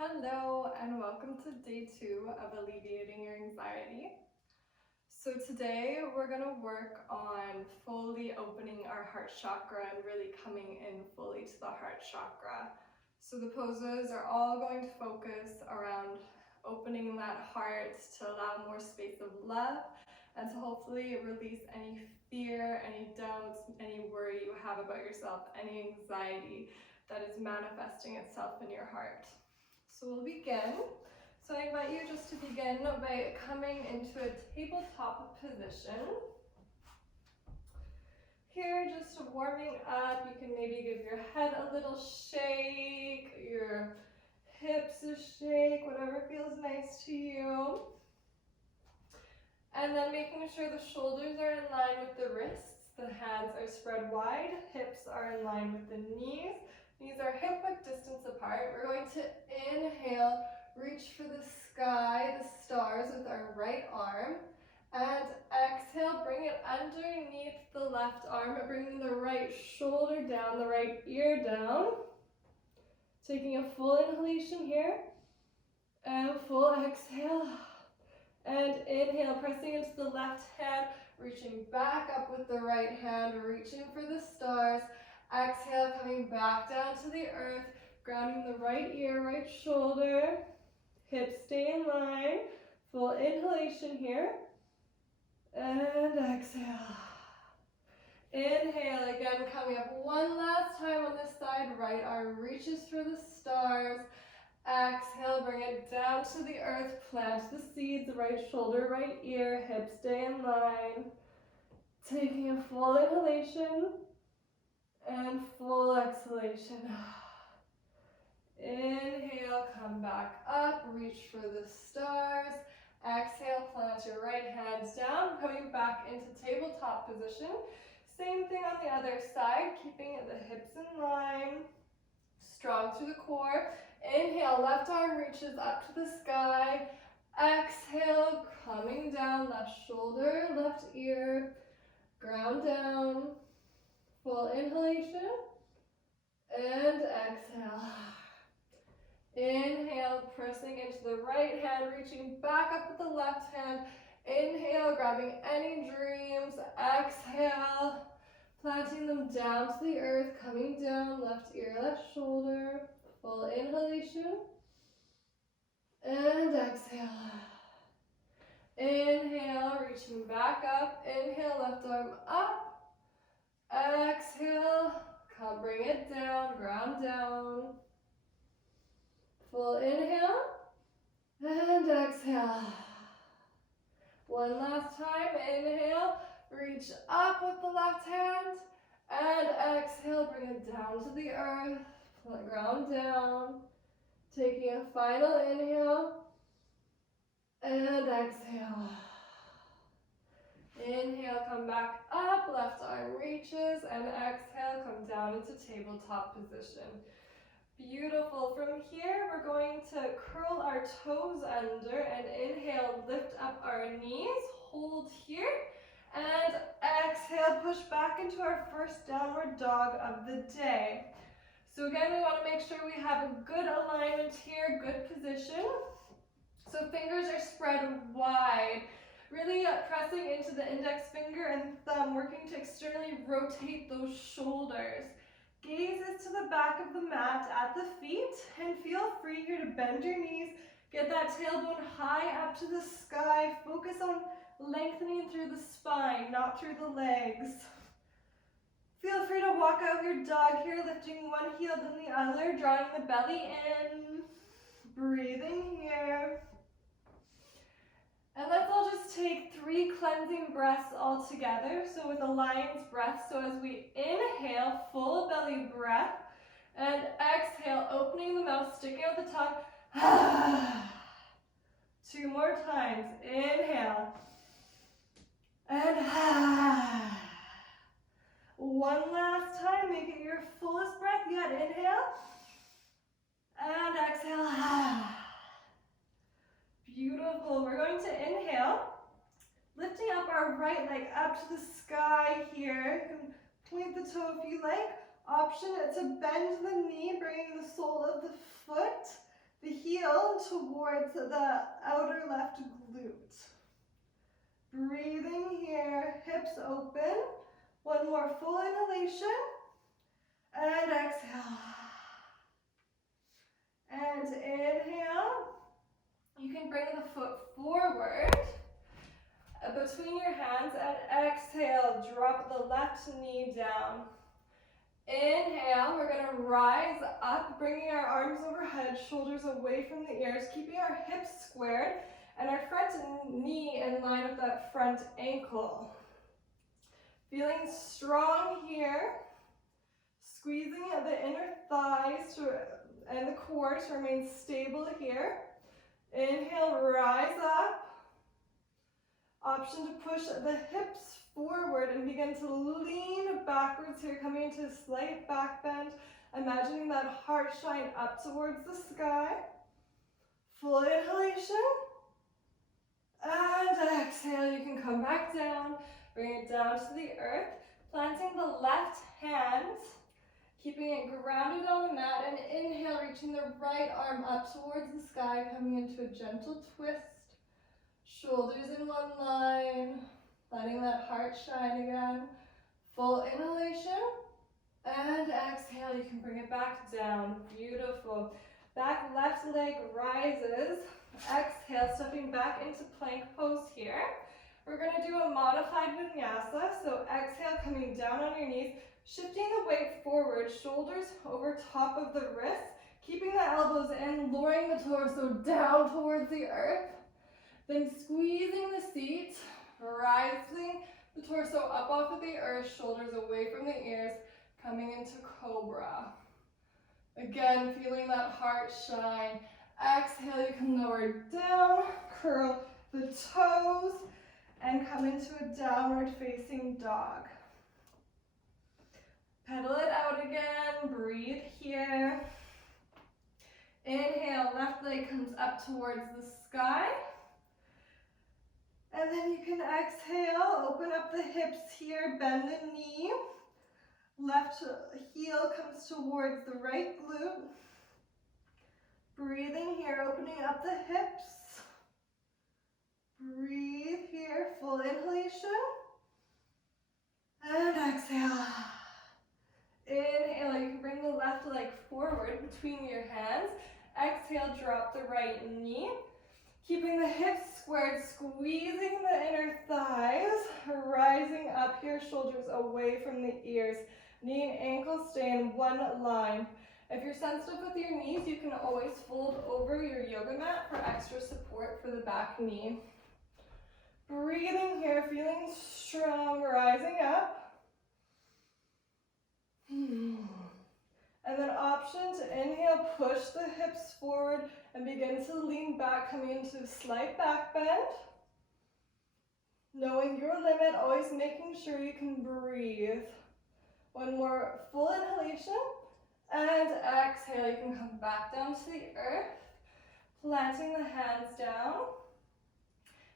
Hello and welcome to day 2 of alleviating your anxiety. So today we're going to work on fully opening our heart chakra and really coming in fully to the heart chakra. So the poses are all going to focus around opening that heart to allow more space of love and to hopefully release any fear, any doubts, any worry you have about yourself, any anxiety that is manifesting itself in your heart. So we'll begin. So I invite you just to begin by coming into a tabletop position. Here, just warming up, you can maybe give your head a little shake, your hips a shake, whatever feels nice to you. And then making sure the shoulders are in line with the wrists, the hands are spread wide, hips are in line with the knees. Knees are hip-width distance apart. We're going to inhale, reach for the sky, the stars with our right arm. And exhale, bring it underneath the left arm, bringing the right shoulder down, the right ear down. Taking a full inhalation here, and full exhale. And inhale, pressing into the left hand, reaching back up with the right hand, reaching for the stars. Exhale, coming back down to the earth, grounding the right ear, right shoulder. Hips stay in line. Full inhalation here. And exhale. Inhale, again, coming up one last time on this side. Right arm reaches for the stars. Exhale, bring it down to the earth. Plant the seeds, right shoulder, right ear. Hips stay in line. Taking a full inhalation. And full exhalation. Inhale, come back up, reach for the stars. Exhale, plant your right hands down, coming back into tabletop position. Same thing on the other side, keeping the hips in line, strong through the core. Inhale, left arm reaches up to the sky. Exhale, coming down, left shoulder, left ear, ground down. Full inhalation, and exhale. Inhale, pressing into the right hand, reaching back up with the left hand. Inhale, grabbing any dreams. Exhale, planting them down to the earth, coming down, left ear, left shoulder. Full inhalation, and exhale. Inhale, reaching back up. Inhale, left arm up. Exhale, come bring it down, ground down. Full inhale, and exhale. One last time, inhale, reach up with the left hand, and exhale, bring it down to the earth, ground down. Taking a final inhale, and exhale. Inhale, come back up, left arm reaches, and exhale, come down into tabletop position. Beautiful. From here, we're going to curl our toes under and inhale, lift up our knees, hold here, and exhale, push back into our first downward dog of the day. So again, we want to make sure we have a good alignment here, good position. So fingers are spread wide. Really pressing into the index finger and thumb, working to externally rotate those shoulders. Gaze is to the back of the mat at the feet, and feel free here to bend your knees, get that tailbone high up to the sky, focus on lengthening through the spine, not through the legs. Feel free to walk out your dog here, lifting one heel then the other, drawing the belly in, breathing here. And let's all just take 3 cleansing breaths all together. So with a lion's breath, so as we inhale, full belly breath, and exhale, opening the mouth, sticking out the tongue. 2 more times. Inhale. And one last time. Make it your fullest breath yet. Inhale. And exhale. Beautiful. We're going to inhale, lifting up our right leg up to the sky here. You can point the toe if you like. Option to bend the knee, bringing the sole of the foot, the heel towards the outer left glute. Breathing here, hips open. One more full inhalation. And exhale. And inhale. You can bring the foot forward between your hands, and exhale, drop the left knee down. Inhale, we're going to rise up, bringing our arms overhead, shoulders away from the ears, keeping our hips squared, and our front knee in line with that front ankle. Feeling strong here, squeezing the inner thighs and the core to remain stable here. Inhale, rise up. Option to push the hips forward and begin to lean backwards here, coming into a slight back bend. Imagining that heart shine up towards the sky. Full inhalation. And exhale, you can come back down. Bring it down to the earth. Planting the left hand, keeping it grounded on the mat. And inhale, reaching the right arm up towards the sky, coming into a gentle twist. Shoulders in one line, letting that heart shine again. Full inhalation, and exhale, you can bring it back down. Beautiful. Back left leg rises. Exhale, stepping back into plank pose here. We're going to do a modified vinyasa. So exhale, coming down on your knees, shifting the weight forward, shoulders over top of the wrists, keeping the elbows in, lowering the torso down towards the earth. Then squeezing the seat, rising the torso up off of the earth, shoulders away from the ears, coming into cobra. Again, feeling that heart shine. Exhale, you can lower down, curl the toes, and come into a downward facing dog. Pedal it out again, breathe here. Inhale, left leg comes up towards the sky. And then you can exhale, open up the hips here, bend the knee. Left heel comes towards the right glute. Breathing here, opening up the hips. Breathe here, full inhalation. And exhale. Inhale, you can bring the left leg forward between your hands. Exhale, drop the right knee. Keeping the hips squared, squeezing the inner thighs, rising up here, shoulders away from the ears. Knee and ankle stay in one line. If you're sensitive with your knees, you can always fold over your yoga mat for extra support for the back knee. Breathing here, feeling strong, rising up. And then option to inhale, push the hips forward and begin to lean back, coming into a slight back bend. Knowing your limit, always making sure you can breathe. One more full inhalation, and exhale, you can come back down to the earth, planting the hands down.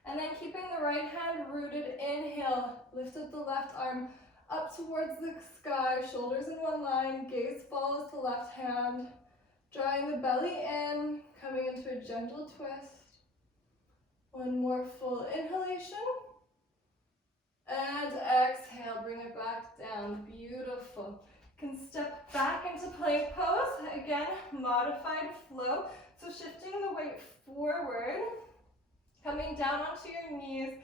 And then keeping the right hand rooted, inhale, lift up the left arm up towards the sky, shoulders in one line, gaze follows the left hand, drawing the belly in, coming into a gentle twist. One more full inhalation, and exhale, bring it back down. Beautiful. You can step back into plank pose, again, modified flow, so shifting the weight forward, coming down onto your knees,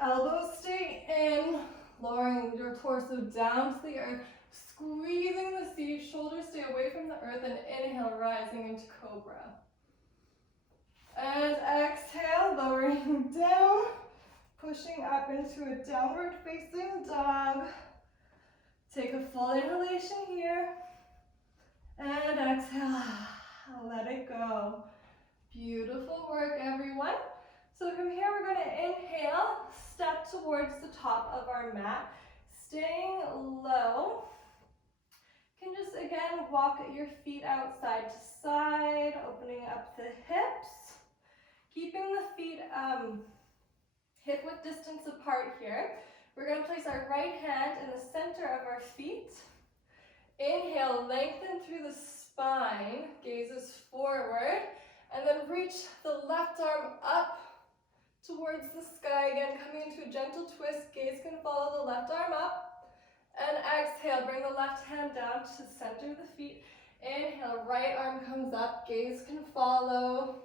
elbows stay in, lowering your torso down to the earth, squeezing the seat, shoulders stay away from the earth, and inhale, rising into cobra. And exhale, lowering down, pushing up into a downward facing dog. Take a full inhalation here, and exhale, let it go. Beautiful work, everyone. So from here, we're going to inhale, step towards the top of our mat, staying low. You can just, again, walk your feet out side to side, opening up the hips, keeping the feet hip-width distance apart here. We're going to place our right hand in the center of our feet. Inhale, lengthen through the spine, gazes forward. And then reach the left arm up towards the sky again, coming into a gentle twist. Gaze can follow the left arm up. And exhale, bring the left hand down to center of the feet. Inhale, right arm comes up, gaze can follow.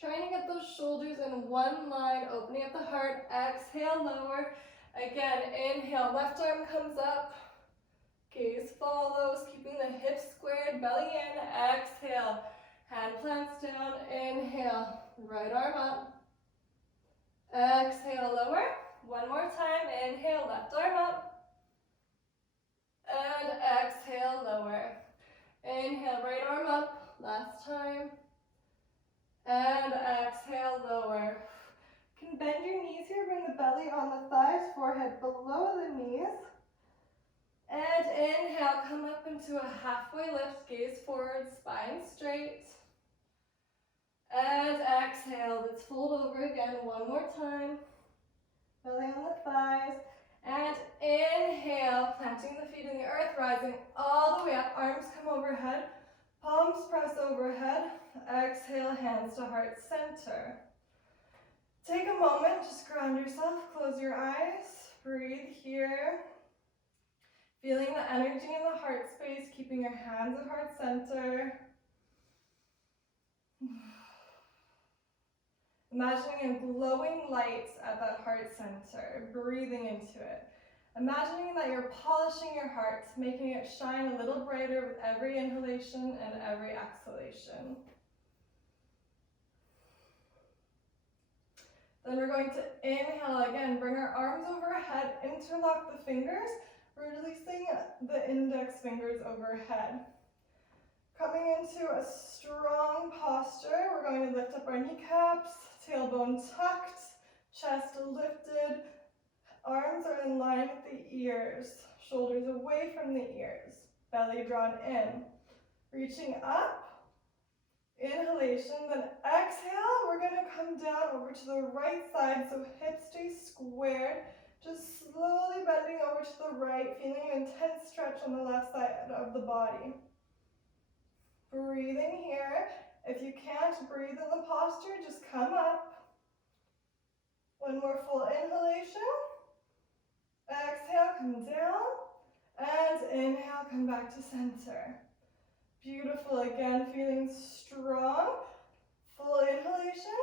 Trying to get those shoulders in one line, opening up the heart. Exhale, lower. Again, inhale, left arm comes up. Gaze follows, keeping the hips squared, belly in. Exhale, hand plants down. Inhale, right arm up. Exhale, lower. One more time. Inhale, left arm up. And exhale, lower. Inhale, right arm up. Last time. And exhale, lower. You can bend your knees here, bring the belly on the thighs, forehead below the knees. And inhale, come up into a halfway lift, gaze forward, spine straight. And exhale, let's fold over again one more time. Belly on the thighs. And inhale, planting the feet in the earth, rising all the way up, arms come overhead, palms press overhead. Exhale, hands to heart center. Take a moment, just ground yourself, close your eyes, breathe here. Feeling the energy in the heart space, keeping your hands at heart center. Imagining a glowing light at that heart center, breathing into it. Imagining that you're polishing your heart, making it shine a little brighter with every inhalation and every exhalation. Then we're going to inhale again, bring our arms overhead, interlock the fingers, releasing the index fingers overhead. Coming into a strong posture, we're going to lift up our kneecaps, tailbone tucked, chest lifted, arms are in line with the ears, shoulders away from the ears, belly drawn in. Reaching up, inhalation, then exhale, we're going to come down over to the right side, so hips stay squared, just slowly bending over to the right, feeling an intense stretch on the left side of the body. Breathing here. If you can't breathe in the posture, just come up. One more full inhalation. Exhale, come down. And inhale, come back to center. Beautiful. Again, feeling strong. Full inhalation.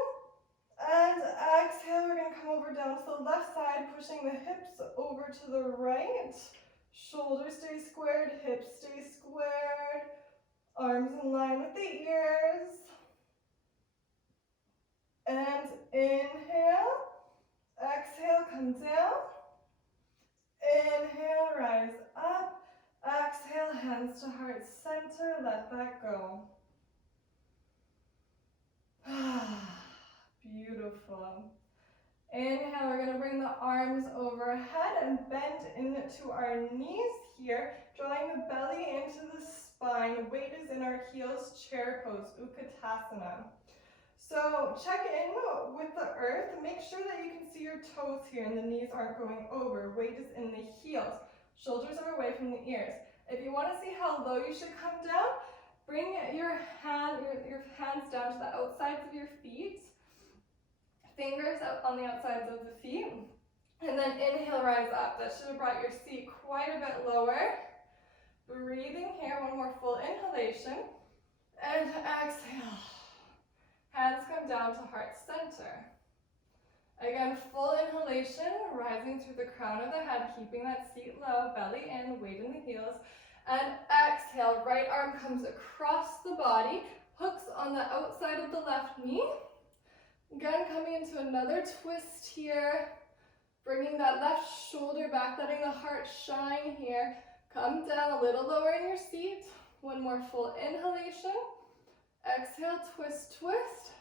And exhale, we're going to come over down to the left side, pushing the hips over to the right. Shoulders stay squared, hips stay squared. Arms in line with the ears. And inhale. Exhale, come down. Inhale, rise up. Exhale, hands to heart center. Let that go. Beautiful. Inhale, we're going to bring the arms overhead and bend into our knees here, drawing the belly into the spine. Weight is in our heels, chair pose, Utkatasana. So check in with the earth. Make sure that you can see your toes here and the knees aren't going over. Weight is in the heels. Shoulders are away from the ears. If you want to see how low you should come down, bring your hands down to the outsides of your feet. Fingers up on the outsides of the feet. And then inhale, rise up. That should have brought your seat quite a bit lower. Breathing here, one more full inhalation. And exhale. Hands come down to heart center. Again, full inhalation, rising through the crown of the head, keeping that seat low, belly in, weight in the heels. And exhale, right arm comes across the body, hooks on the outside of the left knee. Again, coming into another twist here, bringing that left shoulder back, letting the heart shine here. Come down a little lower in your seat. One more full inhalation. Exhale, twist, twist.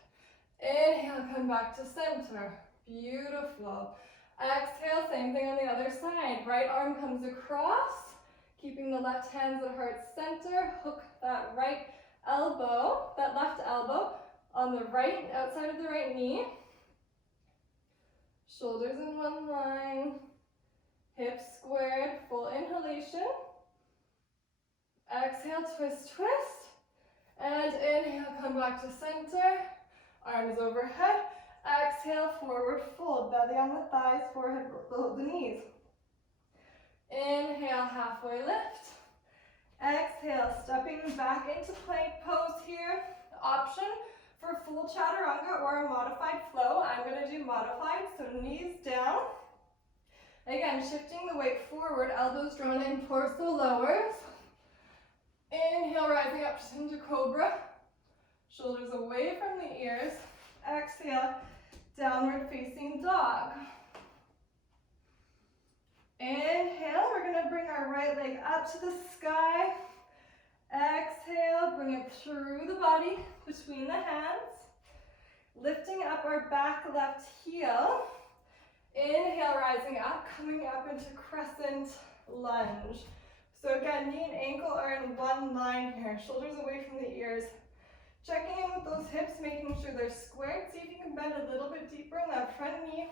Inhale, come back to center. Beautiful. Exhale, same thing on the other side. Right arm comes across, keeping the left hands at heart center. Hook that right elbow, that left elbow on the right, outside of the right knee. Shoulders in one line. Hips squared, full inhalation. Exhale, twist, twist. And inhale, come back to center. arms overhead. Exhale, forward fold, belly on the thighs, forehead below the knees. Inhale, halfway lift. Exhale, stepping back into plank pose here. Option for full chaturanga or a modified flow. I'm going to do modified, so knees down. Again, shifting the weight forward, elbows drawn in, torso lowers. Inhale, rising up into cobra. Shoulders away from the ears. Exhale, downward facing dog. Inhale, we're going to bring our right leg up to the sky. Exhale, bring it through the body, between the hands. Lifting up our back left heel. Inhale, rising up, coming up into crescent lunge. So again, knee and ankle are in one line here, shoulders away from the ears. Checking in with those hips, making sure they're squared. See if you can bend a little bit deeper in that front knee.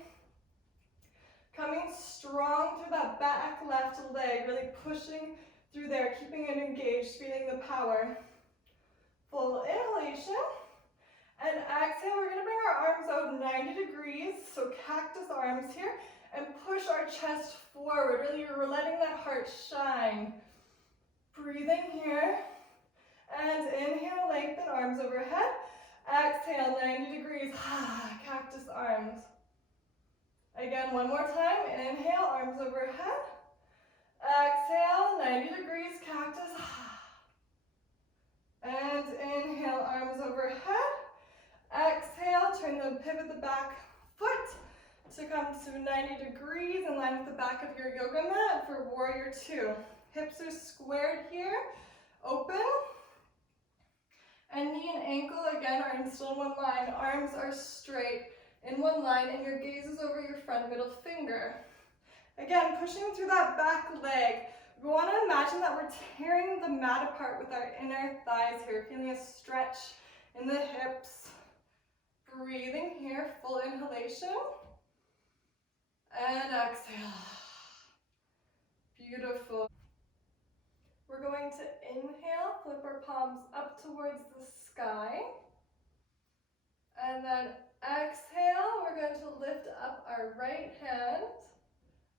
Coming strong through that back left leg, really pushing through there, keeping it engaged, feeling the power. Full inhalation. And exhale, we're going to bring our arms out 90 degrees, so cactus arms here, and push our chest forward. Really, we're letting that heart shine. Breathing here. And inhale, lengthen arms overhead. Exhale, 90 degrees, cactus arms. Again, one more time. Inhale, arms overhead. Exhale, 90 degrees, cactus. And inhale, arms overhead. Exhale, turn the pivot the back foot to come to 90 degrees in line with the back of your yoga mat for warrior two. Hips are squared here, open. And knee and ankle, again, are still in one line. Arms are straight in one line, and your gaze is over your front middle finger. Again, pushing through that back leg. We want to imagine that we're tearing the mat apart with our inner thighs here, feeling a stretch in the hips. Breathing here, full inhalation. And exhale. Beautiful. We're going to inhale, flip our palms up towards the sky. And then exhale, we're going to lift up our right hand.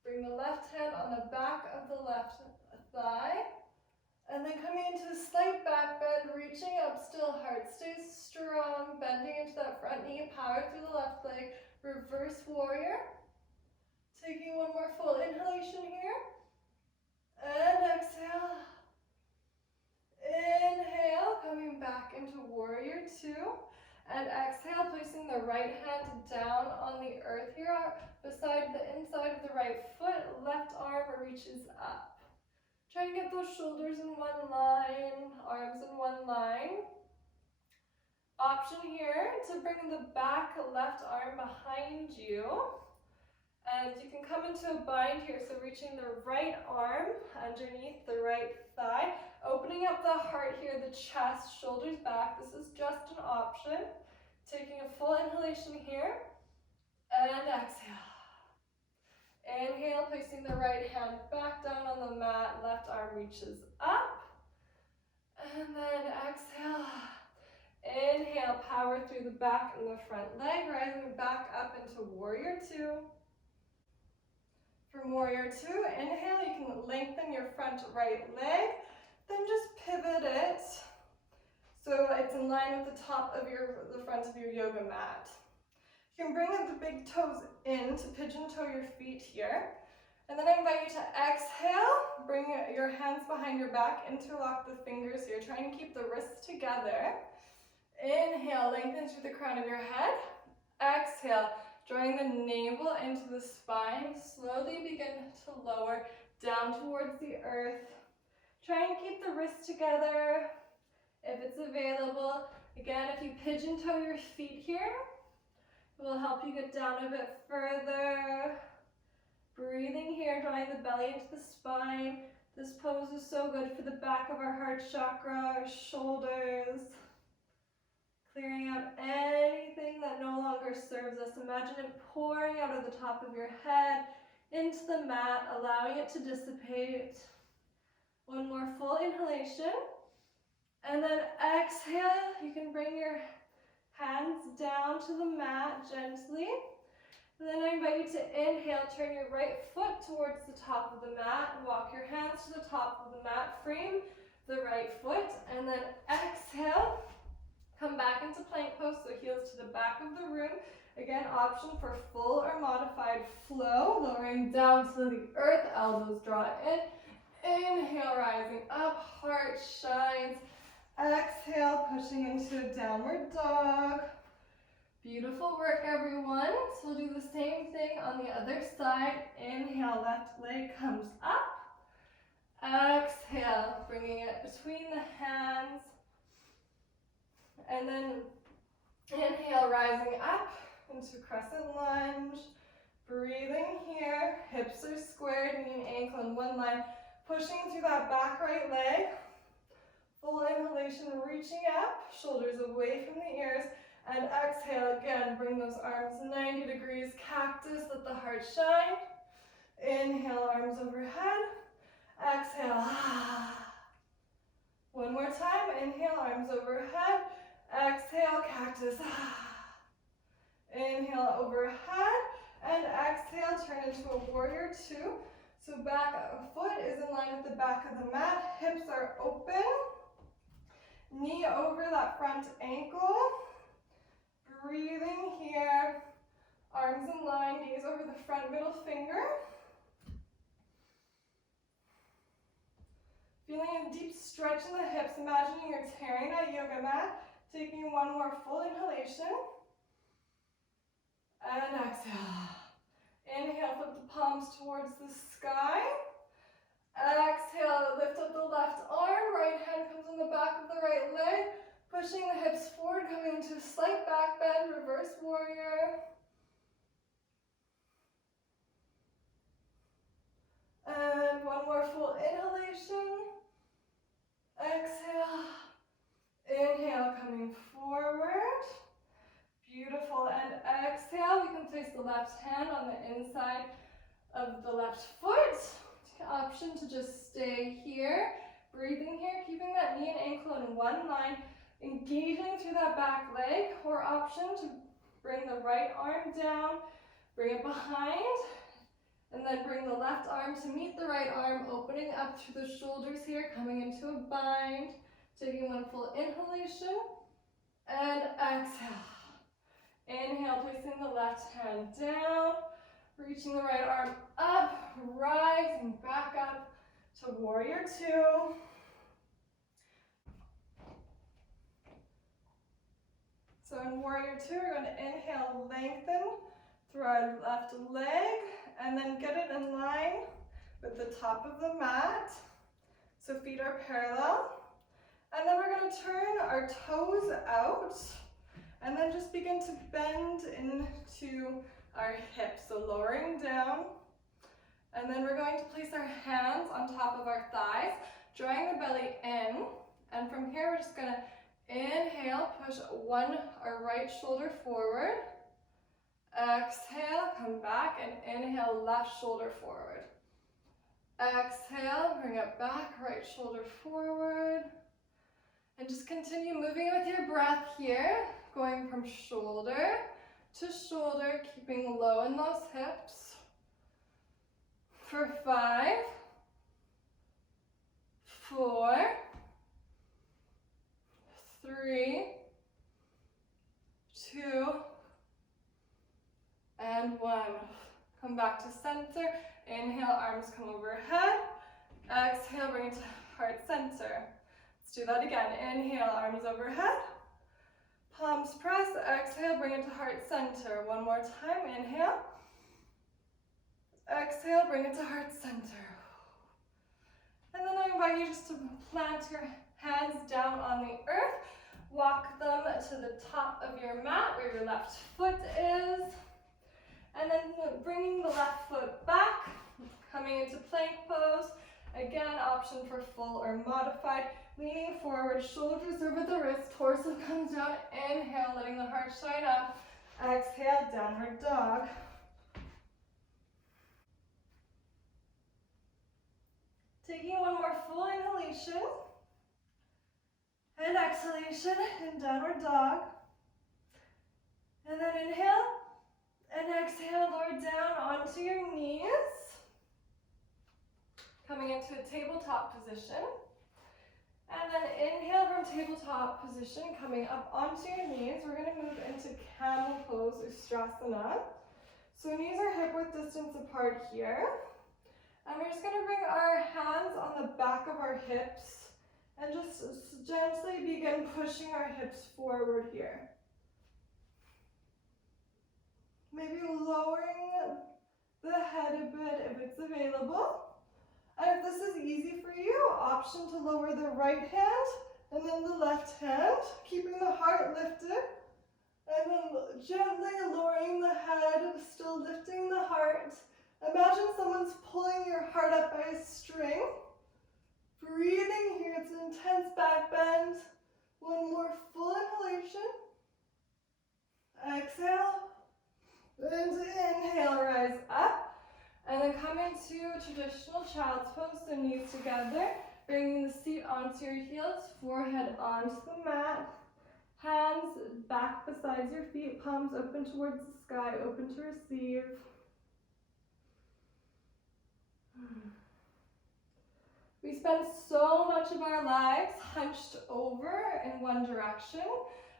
Bring the left hand on the back of the left thigh. And then coming into a slight back bend, reaching up still, heart stays strong, bending into that front knee, power through the left leg, reverse warrior. Taking one more full inhalation here. And exhale. Inhale, coming back into warrior two. And exhale, placing the right hand down on the earth here, beside the inside of the right foot, left arm reaches up. Try and get those shoulders in one line, arms in one line. Option here to bring the back left arm behind you. And you can come into a bind here, so reaching the right arm underneath the right thigh, opening up the heart here, the chest, shoulders back. This is just an option. Taking a full inhalation here, and exhale. Inhale, placing the right hand back down on the mat, left arm reaches up, and then exhale. Inhale, power through the back and the front leg, rising back up into warrior two. From warrior two, inhale, you can lengthen your front right leg, then just pivot it so it's in line with the top of the front of your yoga mat. You can bring the big toes in to pigeon toe your feet here. And then I invite you to exhale, bring your hands behind your back, interlock the fingers here, trying to keep the wrists together. Inhale, lengthen through the crown of your head. Exhale, drawing the navel into the spine. Slowly begin to lower down towards the earth. Try and keep the wrists together if it's available. Again, if you pigeon toe your feet here, it will help you get down a bit further. Breathing here, drawing the belly into the spine. This pose is so good for the back of our heart chakra, our shoulders. Clearing out anything that no longer serves us. Imagine it pouring out of the top of your head into the mat, allowing it to dissipate. One more full inhalation. And then exhale, you can bring your Hands down to the mat gently. And then I invite you to inhale, turn your right foot towards the top of the mat, walk your hands to the top of the mat, frame the right foot, and then exhale, come back into plank pose, so heels to the back of the room. Again, option for full or modified flow, lowering down to the earth, elbows draw in. Inhale, rising up, heart shines. Exhale, pushing into a downward dog. Beautiful work, everyone. So we'll do the same thing on the other side. Inhale, left leg comes up. Exhale, bringing it between the hands. And then inhale, rising up into crescent lunge. Breathing here, hips are squared, knee and ankle in one line. Pushing through that back right leg. Full inhalation, reaching up, shoulders away from the ears. And exhale again, bring those arms 90 degrees, cactus, let the heart shine. Inhale, arms overhead. Exhale. One more time, inhale, arms overhead. Exhale, cactus. Inhale, overhead. And exhale, turn into a warrior two. So back foot is in line with the back of the mat. Hips are open. Knee over that front ankle. Breathing here. Arms in line, gaze over the front middle finger. Feeling a deep stretch in the hips, imagining you're tearing that yoga mat. Taking one more full inhalation. And exhale. Inhale, flip the palms towards the sky. Exhale, lift up the left arm. Right hand comes on the back of the right leg. Pushing the hips forward, coming into a slight back bend, reverse warrior. And one more full inhalation. Exhale. Inhale, coming forward. Beautiful. And exhale, we can place the left hand on the inside of the left foot. Option to just stay here. Breathing here, keeping that knee and ankle in one line. Engaging through that back leg, or option to bring the right arm down, bring it behind, and then bring the left arm to meet the right arm, opening up through the shoulders here, coming into a bind, taking one full inhalation, and exhale. Inhale, placing the left hand down, reaching the right arm up, rising back up to warrior two. So in warrior two, we're going to inhale, lengthen through our left leg, and then get it in line with the top of the mat. So feet are parallel. And then we're going to turn our toes out, and then just begin to bend into our hips. So lowering down. And then we're going to place our hands on top of our thighs, drawing the belly in. And from here, we're just going to inhale, push our right shoulder forward. Exhale, come back, and inhale, left shoulder forward. Exhale, bring it back, right shoulder forward. And just continue moving with your breath here, going from shoulder to shoulder, keeping low in those hips. For 5, 4, 3, 2, and 1. Come back to center. Inhale, arms come overhead. Exhale, bring it to heart center. Let's do that again. Inhale, arms overhead. Palms press. Exhale, bring it to heart center. One more time. Inhale. Exhale, bring it to heart center. And then I invite you just to plant your hands down on the earth. Walk them to the top of your mat where your left foot is. And then bringing the left foot back, coming into plank pose. Again, option for full or modified. Leaning forward, shoulders over the wrist, torso comes down. Inhale, letting the heart shine up. Exhale, downward dog. Taking one more full inhalation and exhalation in downward dog. And then inhale and exhale, lower down onto your knees. Coming into a tabletop position. And then inhale from tabletop position, coming up onto your knees. We're going to move into camel pose or strasana. So knees are hip width distance apart here. And we're just going to bring our hands on the back of our hips and just gently begin pushing our hips forward here. Maybe lowering the head a bit if it's available. And if this is easy for you, option to lower the right hand and then the left hand, keeping the heart lifted. And then gently lowering the head, still lifting the heart. Imagine someone's pulling your heart up by a string. Breathing here, it's an intense back bend. One more full inhalation. Exhale. And inhale, rise up. And then come into traditional child's pose, so knees together. Bringing the seat onto your heels, forehead onto the mat. Hands back beside your feet, palms open towards the sky, open to receive. We spend so much of our lives hunched over in one direction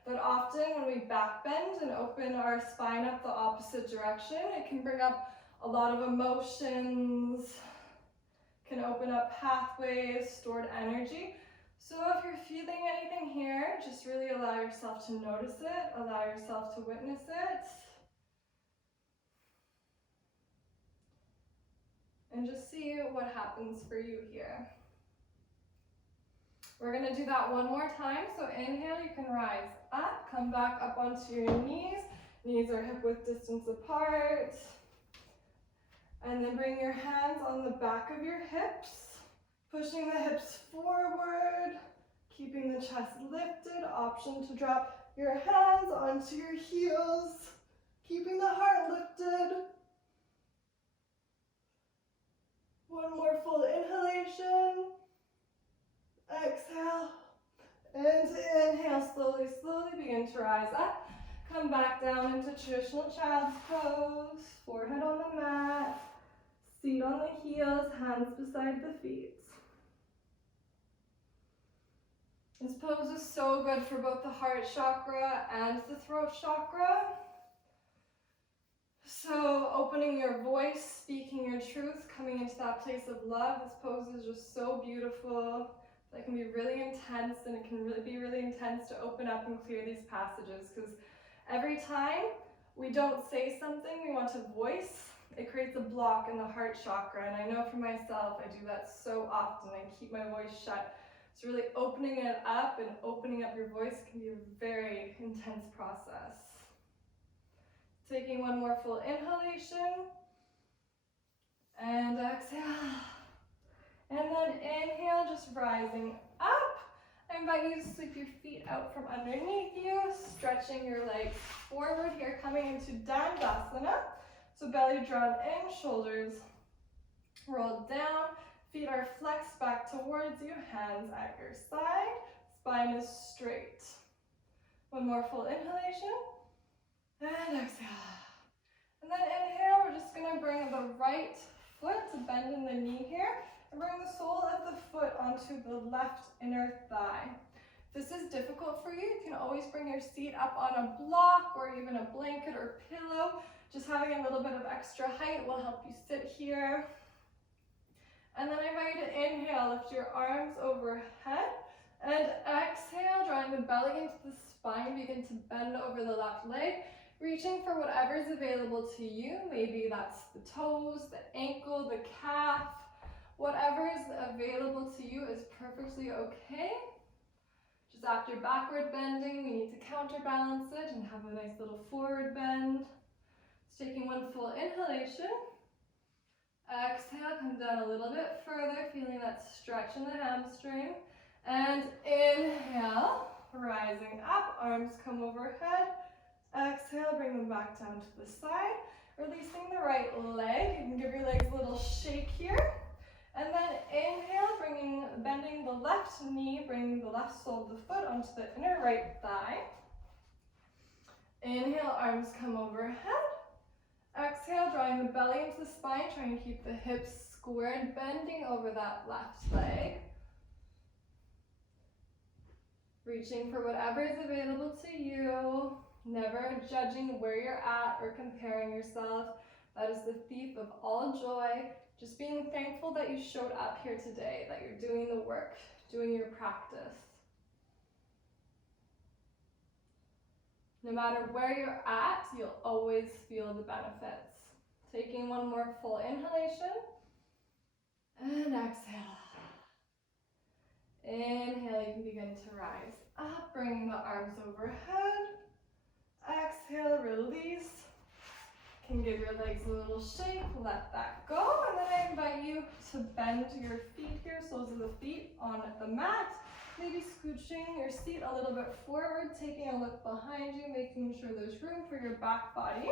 that often when we back bend and open our spine up the opposite direction, it can bring up a lot of emotions, can open up pathways, stored energy. So if you're feeling anything here, just really allow yourself to notice it, allow yourself to witness it. And just see what happens for you here. We're going to do that one more time. So inhale, you can rise up, come back up onto your knees. Knees are hip width distance apart. And then bring your hands on the back of your hips, pushing the hips forward, keeping the chest lifted. Option to drop your hands onto your heels, keeping the heart lifted. One more full inhalation. Exhale. And inhale, slowly, slowly begin to rise up. Come back down into traditional child's pose. Forehead on the mat. Seat on the heels, hands beside the feet. This pose is so good for both the heart chakra and the throat chakra. So opening your voice, speaking your truth, coming into that place of love. This pose is just so beautiful. It can be really intense, and it can really be really intense to open up and clear these passages, because every time we don't say something we want to voice, it creates a block in the heart chakra. And I know for myself, I do that so often. I keep my voice shut. So really opening it up and opening up your voice can be a very intense process. Taking one more full inhalation. And exhale. And then inhale, just rising up. I invite you to sweep your feet out from underneath you, stretching your legs forward here, coming into Dandasana. So belly drawn in, shoulders rolled down, feet are flexed back towards you, hands at your side, spine is straight. One more full inhalation, and exhale. And then inhale, we're just gonna bring the right foot to bend in the knee here, and bring the sole of the foot onto the left inner thigh. If this is difficult for you, you can always bring your seat up on a block or even a blanket or pillow. Just having a little bit of extra height will help you sit here. And then I invite you to inhale, lift your arms overhead, and exhale, drawing the belly into the spine, begin to bend over the left leg, reaching for whatever is available to you. Maybe that's the toes, the ankle, the calf. Whatever is available to you is perfectly okay. Just after backward bending, we need to counterbalance it and have a nice little forward bend. Just taking one full inhalation. Exhale, come down a little bit further, feeling that stretch in the hamstring. And inhale, rising up, arms come overhead. Exhale, bring them back down to the side. Releasing the right leg. You can give your legs a little shake here. And then inhale, bending the left knee, bringing the left sole of the foot onto the inner right thigh. Inhale, arms come overhead. Exhale, drawing the belly into the spine, trying to keep the hips squared, bending over that left leg. Reaching for whatever is available to you, never judging where you're at or comparing yourself. That is the thief of all joy. Just being thankful that you showed up here today, that you're doing the work, doing your practice. No matter where you're at, you'll always feel the benefits. Taking one more full inhalation. And exhale. Inhale, you can begin to rise up, bringing the arms overhead. Exhale, release. You can give your legs a little shake, let that go. And then I invite you to bend your feet here, soles of the feet on the mat. Maybe scooching your seat a little bit forward, taking a look behind you, making sure there's room for your back body.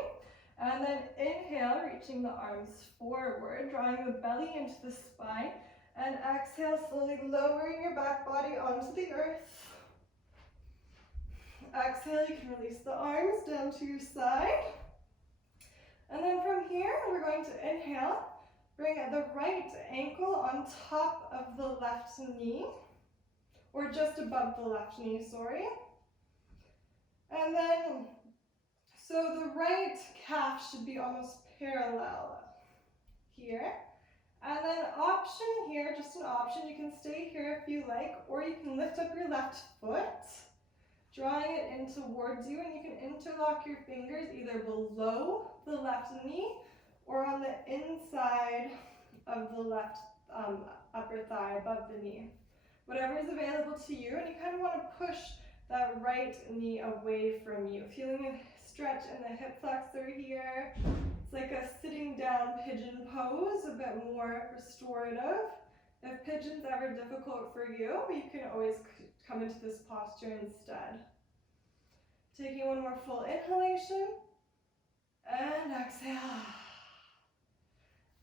And then inhale, reaching the arms forward, drawing the belly into the spine. And exhale, slowly lowering your back body onto the earth. Exhale, you can release the arms down to your side. And then from here, we're going to inhale, bring the right ankle on top of the left knee, or just above the left knee, sorry. And then, so the right calf should be almost parallel here. And then option here, just an option, you can stay here if you like, or you can lift up your left foot, drawing it in towards you, and you can interlock your fingers either below the left knee or on the inside of the left upper thigh, above the knee. Whatever is available to you, and you kind of want to push that right knee away from you, feeling a stretch in the hip flexor here. It's like a sitting down pigeon pose, a bit more restorative. If pigeon's ever difficult for you, you can always come into this posture instead. Taking one more full inhalation, and exhale.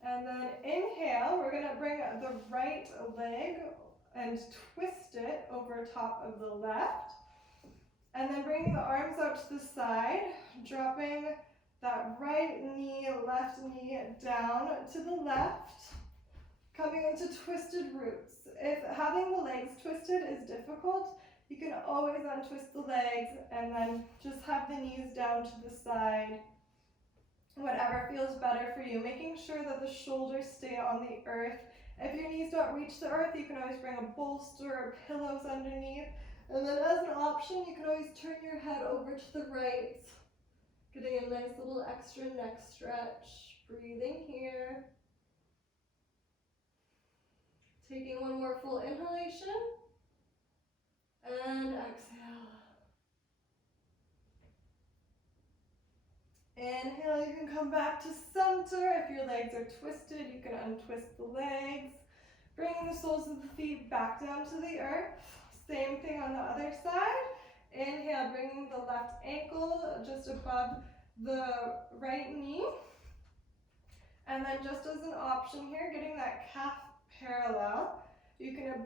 And then inhale, we're gonna bring the right leg and twist it over top of the left. And then bringing the arms out to the side, dropping that right knee, left knee down to the left, coming into twisted roots. If having the legs twisted is difficult, you can always untwist the legs and then just have the knees down to the side. Whatever feels better for you, making sure that the shoulders stay on the earth. If your knees don't reach the earth, you can always bring a bolster or pillows underneath. And then as an option, you can always turn your head over to the right, getting a nice little extra neck stretch. Breathing here. Taking one more full inhalation. And exhale. Inhale, you can come back to center. If your legs are twisted, you can untwist the legs. Bringing the soles of the feet back down to the earth. Same thing on the other side. Inhale, bringing the left ankle just above the right knee. And then just as an option here, getting that calf parallel. You can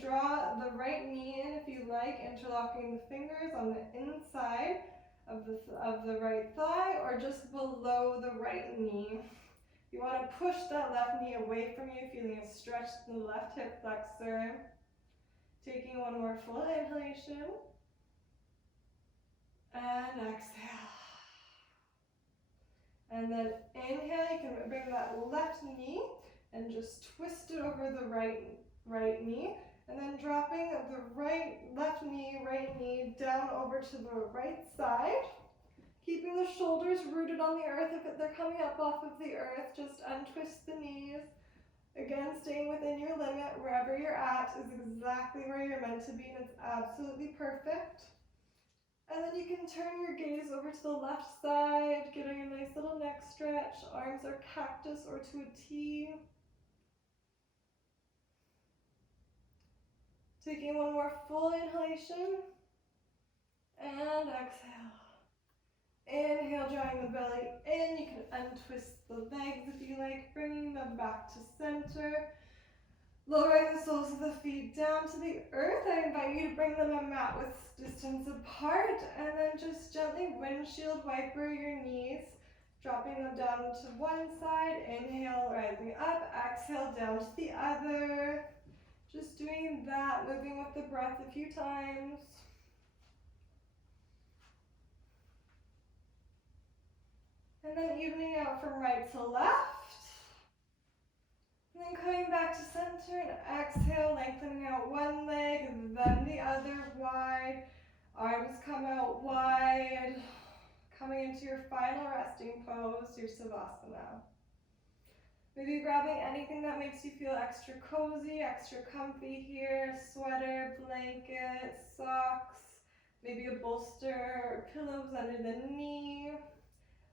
draw the right knee in if you like, interlocking the fingers on the inside of the right thigh or just below the right knee. You want to push that left knee away from you, feeling a stretch in the left hip flexor. Taking one more full inhalation. And exhale. And then inhale, you can bring that left knee and just twist it over the right knee. And then dropping the left knee, right knee down over to the right side. Keeping the shoulders rooted on the earth. If they're coming up off of the earth, just untwist the knees. Again, staying within your limit. Wherever you're at is exactly where you're meant to be, and it's absolutely perfect. And then you can turn your gaze over to the left side, getting a nice little neck stretch. Arms are cactus or to a T. Taking one more full inhalation. And exhale. Inhale, drawing the belly in. You can untwist the legs if you like, bringing them back to center. Lowering the soles of the feet down to the earth. I invite you to bring them a mat with distance apart, and then just gently windshield wiper your knees, dropping them down to one side. Inhale, rising up. Exhale, down to the other. Just doing that, moving with the breath a few times. And then evening out from right to left. And then coming back to center and exhale, lengthening out one leg and then the other wide. Arms come out wide. Coming into your final resting pose, your Savasana. Maybe grabbing anything that makes you feel extra cozy, extra comfy here. Sweater, blanket, socks, maybe a bolster or pillows under the knee.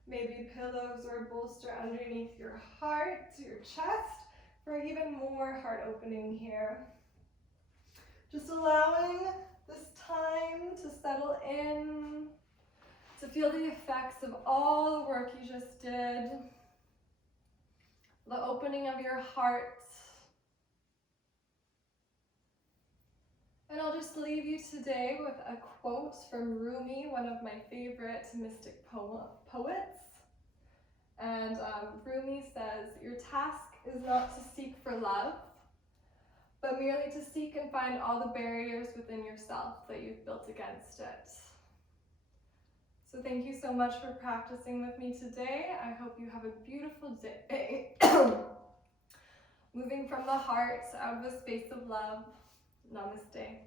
Maybe pillows or bolster underneath your heart, your chest, for even more heart opening here. Just allowing this time to settle in, to feel the effects of all the work you just did, the opening of your heart. And I'll just leave you today with a quote from Rumi, one of my favorite mystic poets. And Rumi says, "Your task is not to seek for love, but merely to seek and find all the barriers within yourself that you've built against it." So thank you so much for practicing with me today. I hope you have a beautiful day. Moving from the heart out of a space of love. Namaste.